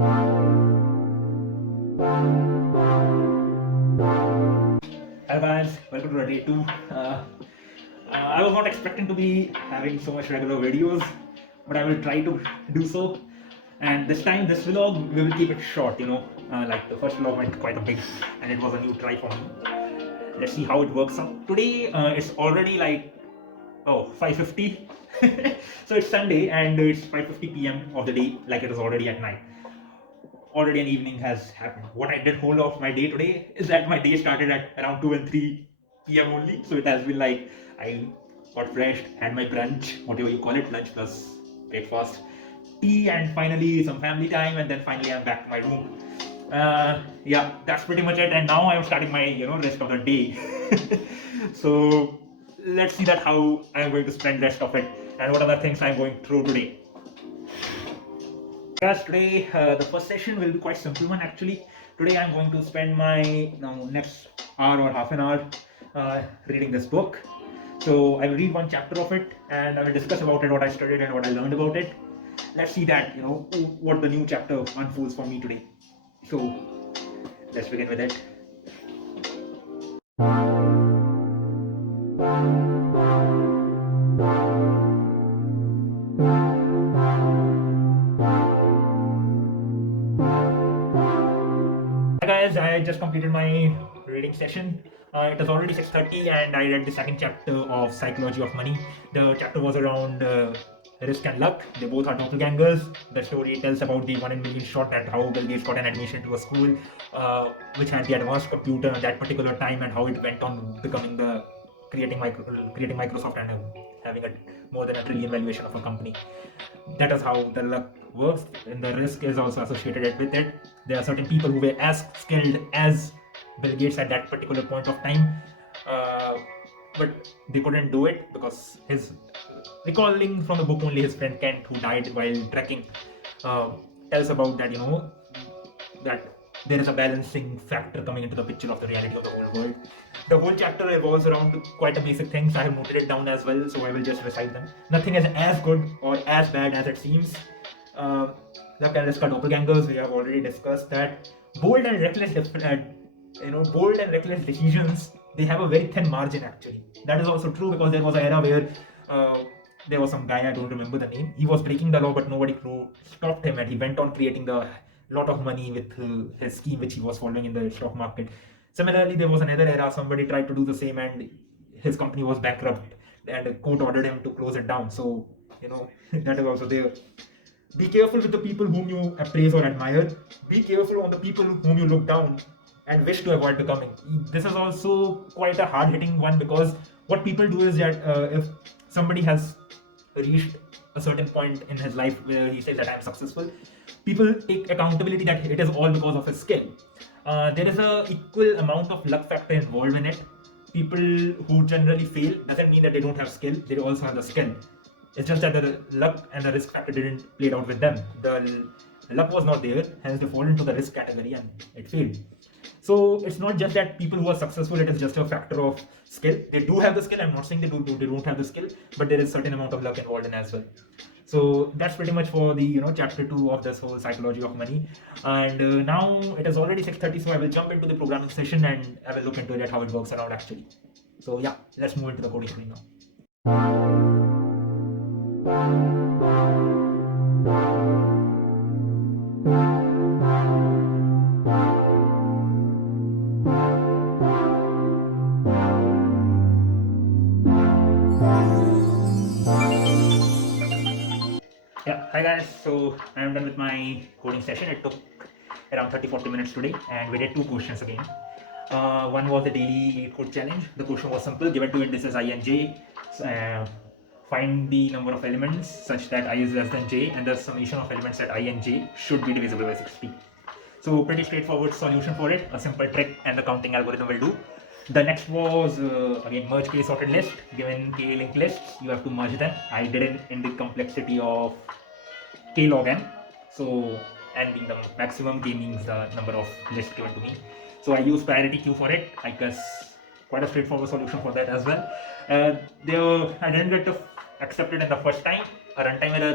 Hi guys, welcome to day 2. I was not expecting to be having so much regular videos, but I will try to do so. And this time, this vlog, we will keep it short, like the first vlog went quite a bit and it was a new try for me. Let's see how it works out. Today, it's already like, 5:50. So it's Sunday and it's 5:50 p.m. of the day, like it is already at night. Already an evening has happened. What I did whole of my day today is that my day started at around 2 and 3 p.m. only. So it has been like I got fresh, had my brunch, whatever you call it, lunch plus breakfast, tea, and finally some family time, and then finally I'm back to my room. Yeah, that's pretty much it. And now I'm starting my rest of the day. So let's see that how I'm going to spend rest of it and what other things I'm going through today. Yes, today the first session will be quite simple one actually. Today I'm going to spend my next hour or half an hour reading this book. So I will read one chapter of it and I will discuss about it, what I studied and what I learned about it. Let's see that what the new chapter unfolds for me today. So let's begin with it. Hi guys, I just completed my reading session. It is already 6:30 and I read the second chapter of Psychology of Money. The chapter was around risk and luck. They both are doppelgangers. The story tells about the 1 in a million shot at how Bill Gates got an admission to a school which had the advanced computer at that particular time and how it went on becoming the creating Microsoft and having a more than a trillion valuation of a company. That is how the luck works, and the risk is also associated with it. There are certain people who were as skilled as Bill Gates at that particular point of time, uh, but they couldn't do it because his recalling from the book only his friend Kent, who died while trekking, uh, tells about that that there is a balancing factor coming into the picture of the reality of the whole world. The whole chapter revolves around quite a basic things. I have noted it down as well, so I will just recite them. Nothing is as good or as bad as it seems. Uh, the Kaliska doppelgangers, we have already discussed that. Bold and reckless, bold and reckless decisions. They have a very thin margin actually. That is also true because there was an era where there was some guy, I don't remember the name. He was breaking the law, but nobody stopped him, and he went on creating the lot of money with his scheme which he was following in the stock market. Similarly, there was another era, somebody tried to do the same and his company was bankrupt and the court ordered him to close it down. So, that is also there. Be careful with the people whom you appraise or admire. Be careful on the people whom you look down and wish to avoid becoming. This is also quite a hard hitting one because what people do is that if somebody has reached a certain point in his life where he says that I'm successful, people take accountability that it is all because of his skill. There is a equal amount of luck factor involved in it. People who generally fail doesn't mean that they don't have skill; they also have the skill. It's just that the luck and the risk factor didn't play it out with them. The luck was not there, hence they fall into the risk category and it failed. So it's not just that people who are successful, it is just a factor of skill. They do have the skill. I'm not saying they don't have the skill, but there is certain amount of luck involved in as well. So that's pretty much for the chapter 2 of this whole psychology of money. And now it is already 6:30, so I will jump into the programming session and I will look into it how it works around actually. So yeah, let's move into the coding screen now. Yeah, hi guys. So I'm done with my coding session. It took around 30-40 minutes today, and we did 2 questions again. One was the daily code challenge. The question was simple: given two indices I and j, uh, find the number of elements such that I is less than j, and the summation of elements at I and j should be divisible by 60. So pretty straightforward solution for it. A simple trick and the counting algorithm will do. The next was again merge k sorted list. Given k linked lists, you have to merge them. I did it in the complexity of k log n. So n being the maximum, k means the number of lists given to me. So I use priority queue for it. I guess quite a straightforward solution for that as well. I didn't get accepted in the first time. A runtime error,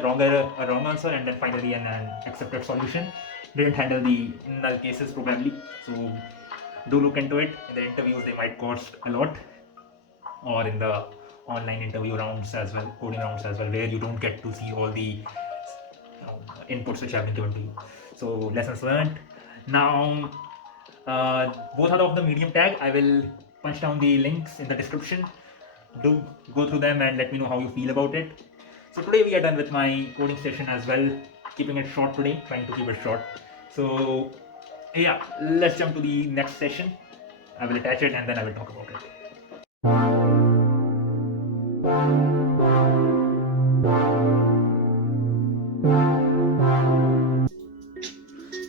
a wrong answer, and then finally an accepted solution. didn't handle the null cases probably. So do look into it. In the interviews, they might cost a lot, or in the online interview rounds as well, coding rounds as well, where you don't get to see all the inputs which have been given to you. So lessons learned. Now both are of the medium tag. I will punch down the links in the description. Do go through them and let me know how you feel about it. So today we are done with my coding session as well, keeping it short today, trying to keep it short. So yeah, let's jump to the next session. I will attach it and then I will talk about it.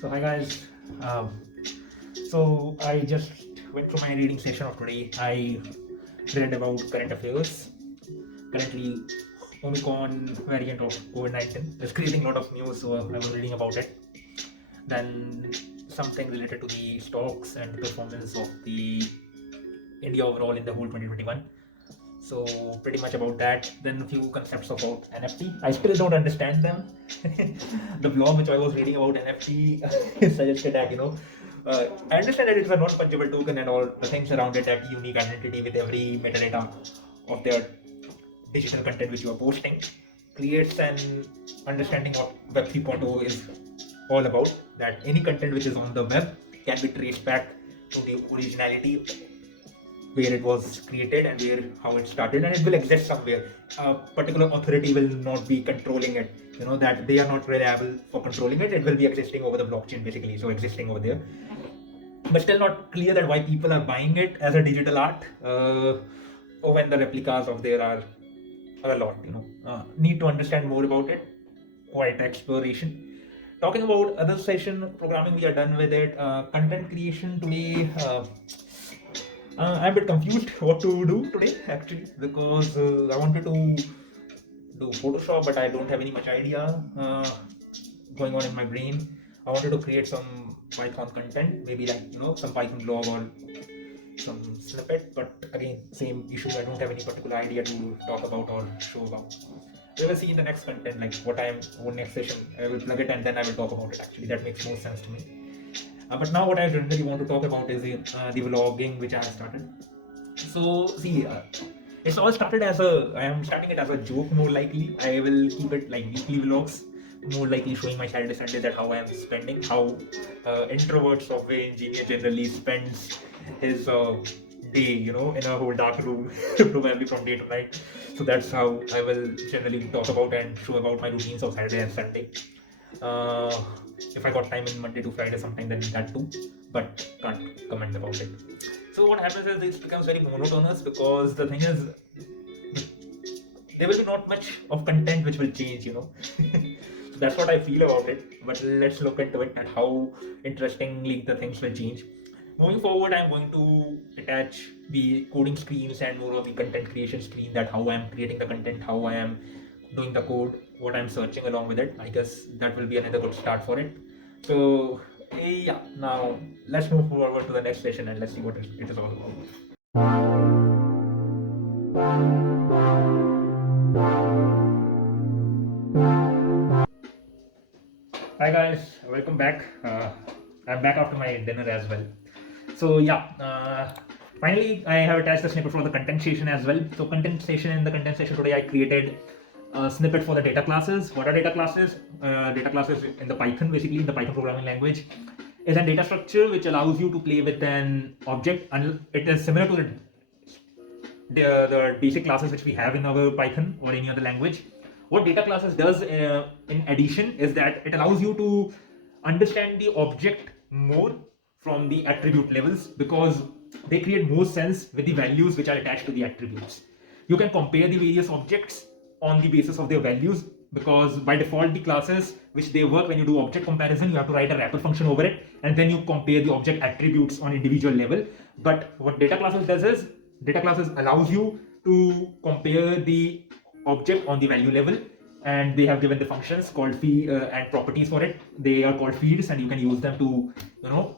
So hi guys, so I just went through my reading session of today. I read about current affairs. Currently, Omicron variant of COVID-19 is creating a lot of news, so I was reading about it. Then something related to the stocks and the performance of the India overall in the whole 2021. So pretty much about that. Then a few concepts about NFT. I still don't understand them. The blog which I was reading about NFT suggested that I understand that it's a non-fungible token and all the things around it, that unique identity with every metadata of their digital content which you are posting, creates an understanding of Web 3.0 is all about. That any content which is on the web can be traced back to the originality, where it was created and how it started, and it will exist somewhere. A particular authority will not be controlling it. That they are not reliable for controlling it. It will be existing over the blockchain basically, so existing over there. But still not clear that why people are buying it as a digital art, or when the replicas of there are a lot. Need to understand more about it. Quite exploration. Talking about other session programming, we are done with it. Content creation today. I'm a bit confused what to do today actually, because I wanted to do Photoshop, but I don't have any much idea going on in my brain. I wanted to create some Python content, maybe like some Python blog or some snippet, but again same issue. I don't have any particular idea to talk about or show about. We will see in the next content, like next session. I will plug it and then I will talk about it. Actually, that makes more sense to me. But now what I generally want to talk about is the vlogging which I have started. So see, it's all started I am starting it as a joke more likely. I will keep it like weekly vlogs, more likely showing my Saturday Sunday, that how I am spending, how introvert software engineer generally spends his day, in a whole dark room, probably from day to night. So that's how I will generally talk about and show about my routines of Saturday and Sunday. If I got time in Monday to Friday sometime, then that too, but can't comment about it. So what happens is it becomes very monotonous, because the thing is there will be not much of content which will change. So that's what I feel about it. But let's look into it and how interestingly the things will change. Moving forward, I'm going to attach the coding screens and more of the content creation screen, that how I am creating the content, how I am doing the code, what I'm searching along with it. I guess that will be another good start for it. So yeah, now let's move forward to the next session and let's see what it is all about. Hi guys, welcome back. I'm back after my dinner as well. So yeah, finally I have attached the snippet for the content session as well. So content session, in the content session today I created a snippet for the data classes. What are data classes? Data classes in the Python, basically in the Python programming language, is a data structure which allows you to play with an object, and it is similar to the basic classes which we have in our Python or any other language. What data classes does in addition is that it allows you to understand the object more from the attribute levels, because they create more sense with the values which are attached to the attributes. You can compare the various objects on the basis of their values, because by default the classes which they work, when you do object comparison, you have to write a wrapper function over it and then you compare the object attributes on individual level. But what data classes does is, data classes allows you to compare the object on the value level, and they have given the functions called feed and properties for it. They are called feeds, and you can use them to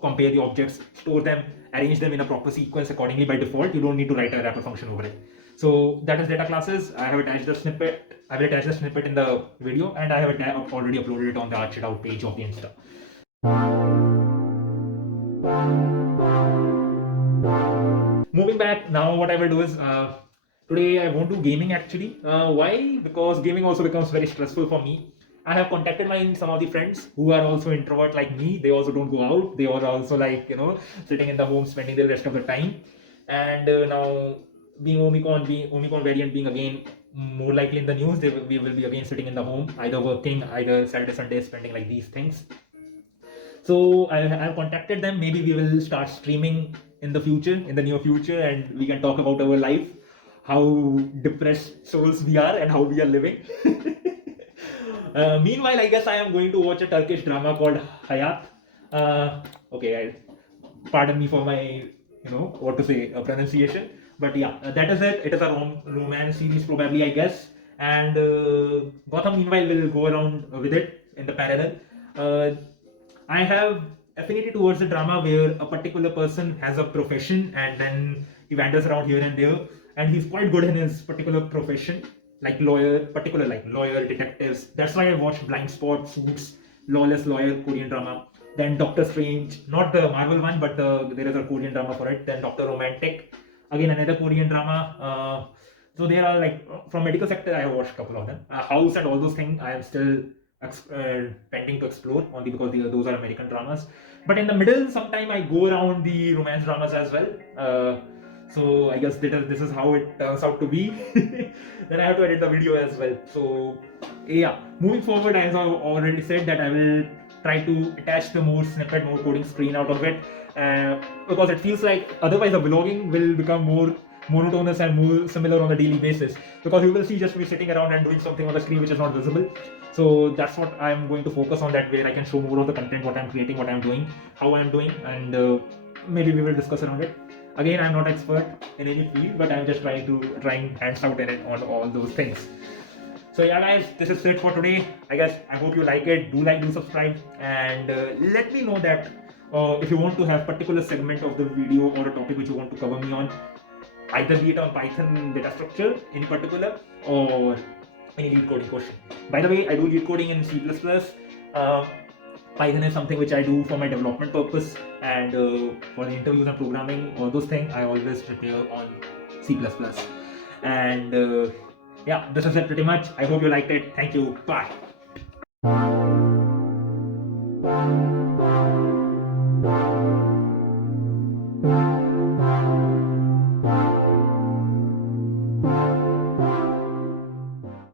compare the objects, store them, arrange them in a proper sequence accordingly. By default, you don't need to write a wrapper function over it. So that is data classes. I have attached the snippet. I will attach the snippet in the video, and I have already uploaded it on the Archid Out page of the Insta. Moving back now, what I will do is today I won't do gaming actually. Why? Because gaming also becomes very stressful for me. I have contacted my some of the friends who are also introvert like me. They also don't go out. They are also like sitting in the home, spending the rest of the time. And now being Omicron variant being again more likely in the news, we will be again sitting in the home, either working, either Saturday Sunday spending like these things. So I've contacted them. Maybe we will start streaming in the future, in the near future, and we can talk about our life, how depressed souls we are, and how we are living. Meanwhile, I guess I am going to watch a Turkish drama called Hayat. Okay, pardon me for my, what to say, pronunciation. But yeah, that is it. It is a romance series, probably, I guess. And Gotham, meanwhile, will go around with it in the parallel. Uh, I have affinity towards the drama where a particular person has a profession and then he wanders around here and there, and he's quite good in his particular profession, like lawyer, detectives. That's why I watched Blind Spot, Suits, Lawless Lawyer, Korean drama. Then Doctor Strange, not the Marvel one, but there is a Korean drama for it. Then Doctor Romantic, again another Korean drama. So there are like from medical sector, I have watched a couple of them. House and all those things, I am still pending to explore only because those are American dramas. But in the middle, sometime I go around the romance dramas as well. So I guess this is how it turns out to be. Then I have to edit the video as well. So yeah, moving forward, as I already said, that I will try to attach the more snippet, more coding screen out of it, because it feels like otherwise the vlogging will become more monotonous and more similar on a daily basis, because you will see just me sitting around and doing something on the screen which is not visible. So that's what I'm going to focus on, that way I can show more of the content, what I'm creating, what I'm doing, how I'm doing, and maybe we will discuss around it. Again, I'm not expert in any field, but I'm just trying hands out in it on all those things. So yeah guys, this is it for today. I hope you like it. Do subscribe, and let me know that if you want to have particular segment of the video or a topic which you want to cover me on, either be it on Python data structure in particular or any lead coding question. By the way, I do lead coding in C++. Python is something which I do for my development purpose, and for the interviews and programming, all those things, I always prepare on C++. And yeah, this is it pretty much. I hope you liked it. Thank you. Bye.